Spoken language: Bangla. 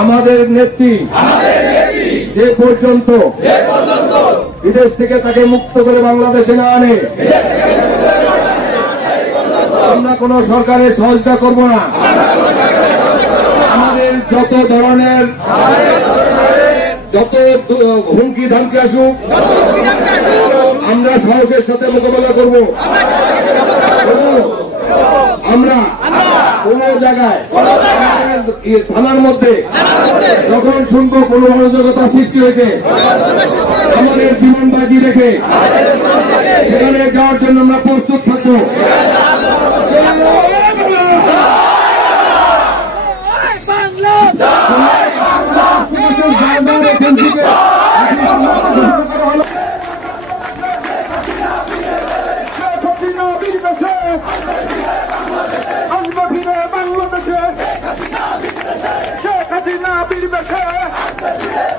আমাদের নেত্রী, যে পর্যন্ত বিদেশ থেকে তাকে মুক্ত করে বাংলাদেশে না আনে, আমরা কোন সরকারের সহযোগিতা করব না। আমাদের যত ধরনের, যত হুমকি ধামকি আসুক, আমরা সাহসের সাথে মোকাবেলা করব এবং আমরা কোন জায়গায়, থানার মধ্যে, যখন শুনব কোন অরাজকতা সৃষ্টি হয়েছে, আমাদের জীবন বাজি রেখে, সেখানে যাওয়ার জন্য আমরা প্রস্তুত থাকব। হাসিনা বিদেশে বাংলাদেশে শেখ হাসিনা বিদেশে